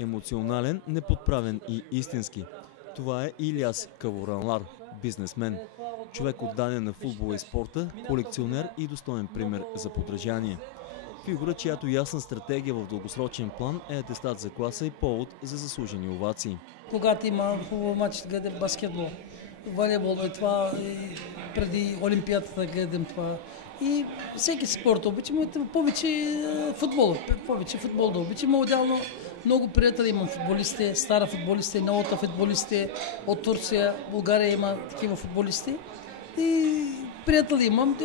Емоционален, неподправен и истински. Това е Илияс Каворанлар, бизнесмен. Човек отдаден на футбола и спорта, колекционер и достоен пример за подражание. Фигура, чиято ясна стратегия в дългосрочен план е атестат за класа и повод за заслужени овации. Когато има хубав матч, гледам баскетбол, волейбол, това и преди Олимпиадата гледам това. И всеки спорт обичам, повече футбол да обичам. Отделно много приятели имам футболисти, стара футболисти, новата футболисти от Турция, България има такива футболисти. И приятели имам,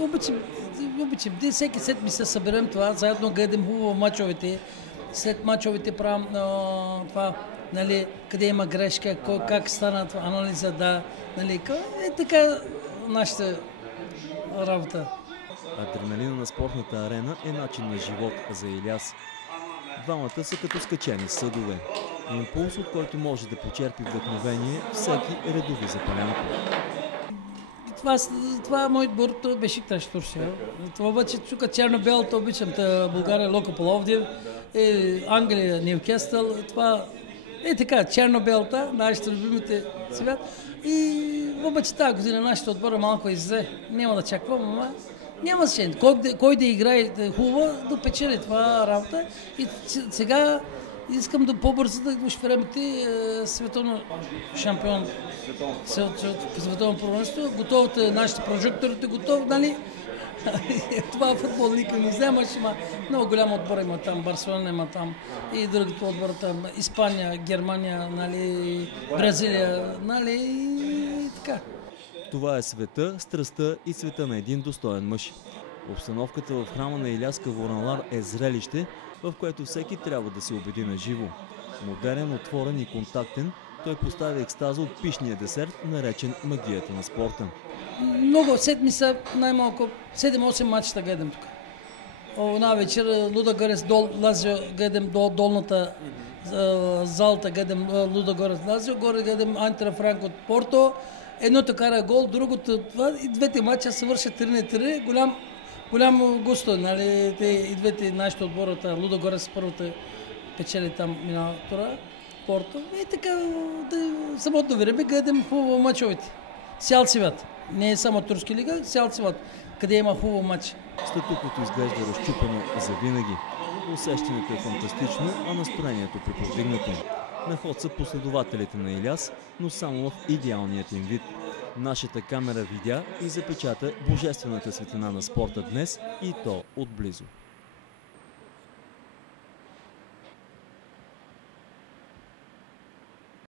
обичам. Всеки след ми се съберем това, заедно гледам хубаво мачовете. След мачовете правим това, нали, къде има грешка, как стана това, анализа, да, нали, е така нашата работа. Адреналина на спортната арена е начин на живот за Илияс. Двамата са като скачени съдове. Импулс, от който може да почерпи вдъхновение всеки редови запалянко. Това моят борт Бешикташ Турция. Това обаче тук черно-бялото обичам. България Локо Пловдив, Англия Нюкасъл. Това е така, черно-бялата, нашите любимите свят. И обаче тази година нашата отбора малко иззе. Няма да чаквам, ама няма значение. Кой да играе хубаво, да печели това работа. И сега искам да по-бързо да дошверемете световно шампион, световно първенство. Готовите нашите прожекторите, готов, нали? Това футбол никой не взема, има много голям отбор има там, Барселона има там и другите отбора там, Испания, Германия, нали, Бразилия, нали, и така. Това е света, страстта и света на един достоен мъж. Обстановката в храма на Илияс Каворанлар е зрелище, в което всеки трябва да се убеди на живо. Модерен, отворен и контактен, той поставя екстаза от пишния десерт, наречен магията на спорта. Много седмица, най-малко 7-8 мачета гледам тук. Една вечер Лудогорец Лазио гледам до долната залата, гледам Лудогорец Лазио, горе гледам Антра Франк от Порто. Едното кара гол, другото това и двете мача се вършат 3-3. Голям густо, нали, и двете нашите отбората, Лудогорец първата печели там миналата тура, Порто. И така, самото време гледам хубаво мачовете. Цял свят. Не е само турски лига, цял свят, къде има хубаво матч. Статуквото изглежда разчупено завинаги. Усещането е фантастично, а настроението приподигнато. На ход са последователите на Илияс, но само в идеалният им вид. Нашата камера видя и запечата божествената светлина на спорта днес и то отблизо.